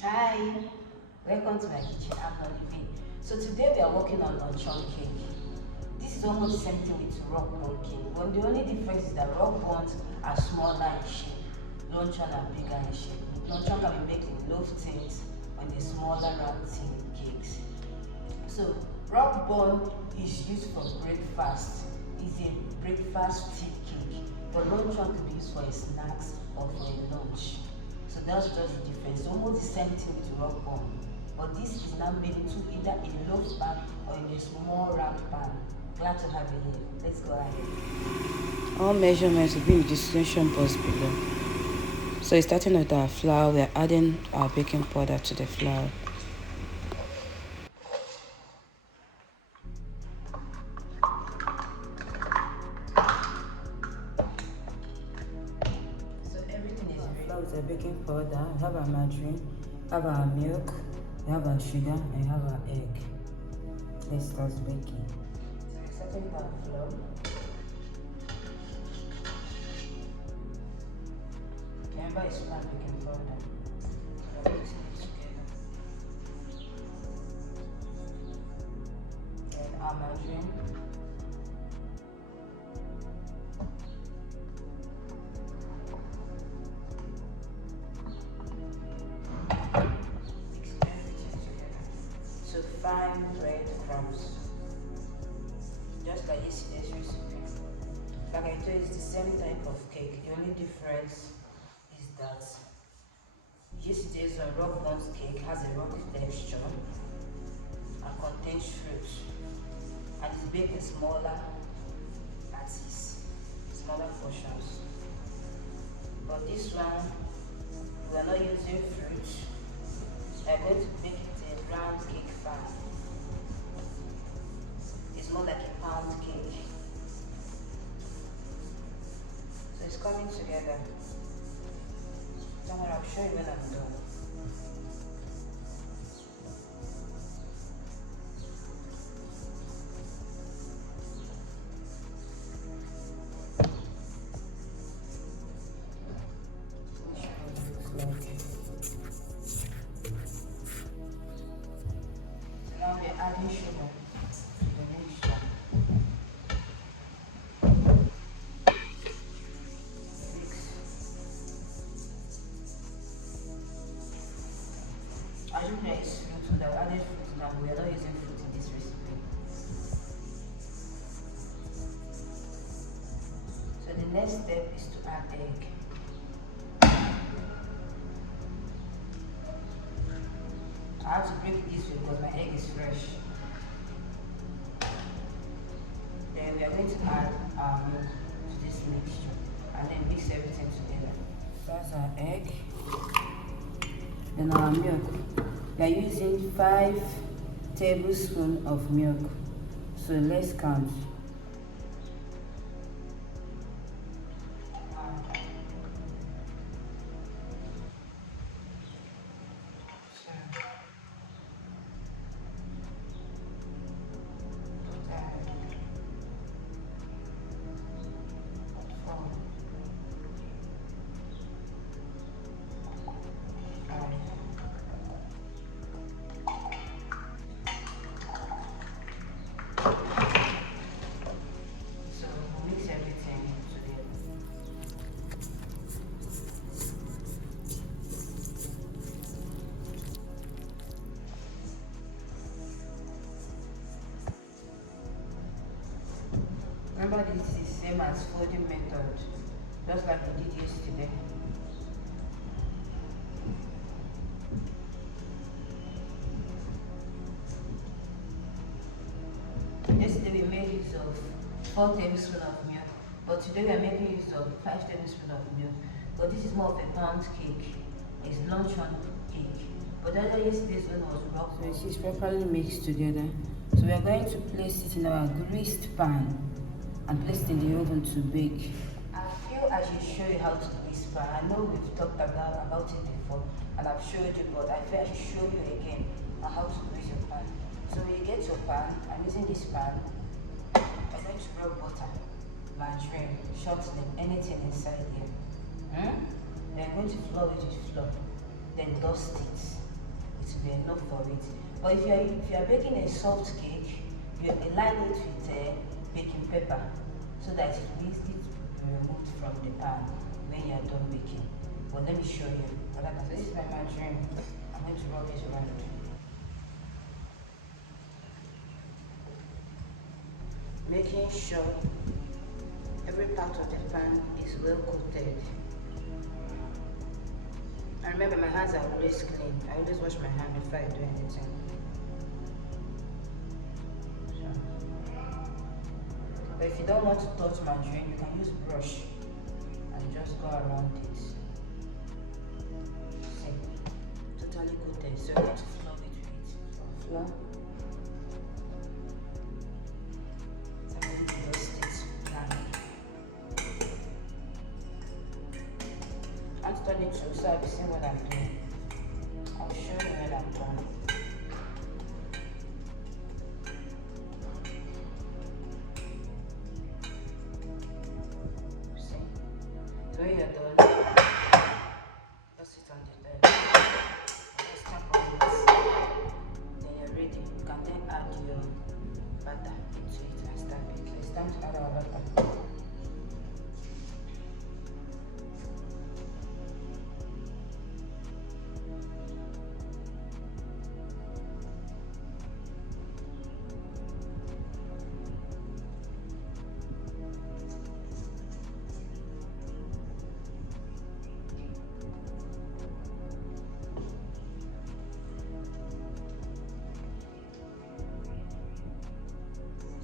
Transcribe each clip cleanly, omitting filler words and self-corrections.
Hi, welcome to my kitchen. I'm Olive. So today we are working on luncheon cake. This is almost the same thing with rock bun cake, but the only difference is that rock buns are smaller in shape, luncheon are bigger in shape. Luncheon can be made in loaf tins on the smaller round tin cakes. So rock bun is used for breakfast. It's a breakfast tea cake, but luncheon can be used for a snacks or for a lunch. So that's just the difference. It's almost the same thing with rock bun, but this is now made into either a loaf pan or in a small round pan. Glad to have you here. Let's go ahead. All measurements will be in the description box below. So starting with our flour, we are adding our baking powder to the flour. So everything is ready. Flour with our baking powder, we have our margarine, we have our milk, we have our sugar, and we have our egg. Let's start baking. So we're starting with our flour. Remember, it's not baking powder. So we're mixing it together. Then our margarine. Mix everything together. So fine bread crumbs. Just like yesterday's recipe. Like I told you, it's the same type of cake. The only difference is that yesterday's rock buns cake has a rock texture and contains fruit, and it's baked in smaller patties, smaller portions. But this one, we are not using fruit. We are going to make it a round cake fan. It's more like a pound cake. So it's coming together. Don't worry, I'll show you when I'm done. So now we're adding sugar to the mixture. Mix. I don't know it's fruit, so that we added fruit now. We are not using fruit in this recipe. So the next step is to add egg. I have to break it this way because my egg is fresh. Then we are going to add our milk to this mixture and then mix everything together. That's our egg. Then our milk. We are using 5 tablespoons of milk. So let's count. So we'll mix everything together. Remember, this is same as folding method, just like we did yesterday. Yesterday we made use of 4 tablespoons of milk, but today we are making use of 5 tablespoons of milk. But this is more of a pound cake. It's luncheon cake. But the other yesterday's one was rock. So it is properly mixed together. So we are going to place it in our greased pan and place it in the oven to bake. I feel I should show you how to grease pan. I know we've talked about it before and I've showed you, but I feel I should show you again on how to grease your pan. So when you get your pan, I'm using this pan. I'm going to rub butter, margarine, shortening, anything inside here. Then I'm going to flour it with flour. Then dust it. be enough for it. But if you are baking a soft cake, you align it with baking pepper so that it will easily be removed from the pan when you are done baking. But let me show you. So this is my margarine. I'm going to rub it around. Making sure every part of the pan is well coated. And remember, my hands are always clean. I always wash my hand before I do anything. But if you don't want to touch margarine, you can use brush and just go around it. See, totally coated. So I'm going to flour it with flour. So I'm going to dust it now. I'm turning to so I'll be seeing what I'm doing. I'll show you when I'm done. See? So when you're done, just sit on the bed. Just tap on it. Then you're ready. You can then add your butter into it and start baking. So it's time to add our butter.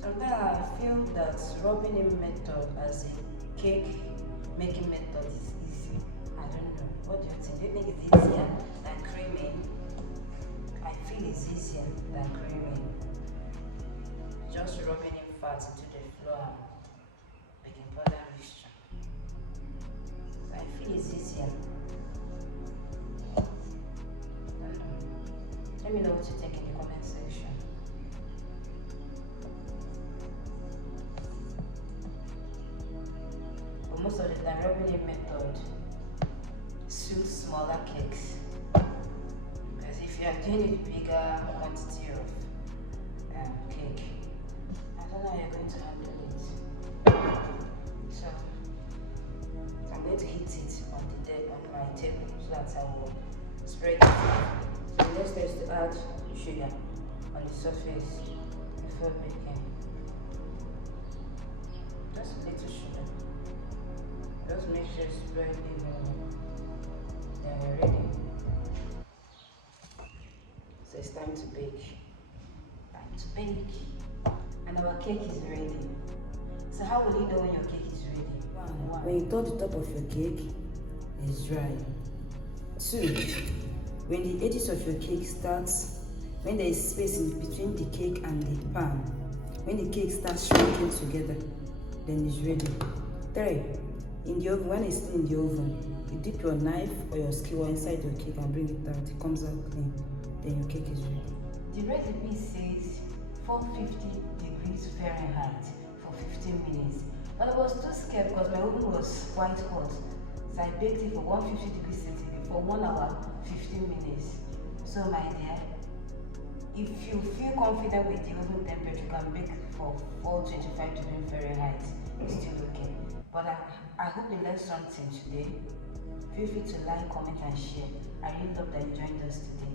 Sometimes I feel that rubbing in method as a cake making method is easy. I don't know. What do you think? Do you think it's easier than creaming? I feel it's easier than creaming. Just rubbing in fat into the flour, baking powder mixture. So I feel it's easier. I don't know. Let me know what you think in the comment section. Most of the time, rubbing in method suits smaller cakes. Because if you are doing a bigger quantity of cake, I don't know how you're going to handle it. So I'm going to heat it on my table so that I will spread it. So the next step is to add sugar on the surface before baking. Just a little sugar. Just make sure it's spread evenly. Then we're ready. So it's time to bake. Time to bake. And our cake is ready. So how will you know when your cake is ready? When you touch the top of your cake, it's dry. 2. When the edges of your cake starts, when there is space in between the cake and the pan, when the cake starts shrinking together, then it's ready. 3. In the oven, when it's still in the oven, you dip your knife or your skewer inside your cake and bring it out. It comes out clean. Then your cake is ready. The recipe says 450 degrees Fahrenheit for 15 minutes. But I was too scared because my oven was quite hot. So I baked it for 150 degrees centigrade for 1 hour, 15 minutes. So my dear, if you feel confident with the oven temperature, you can bake for 425 degrees Fahrenheit. It's still okay. But I hope you learned something today. Feel free to like, comment and share. I really love that you joined us today.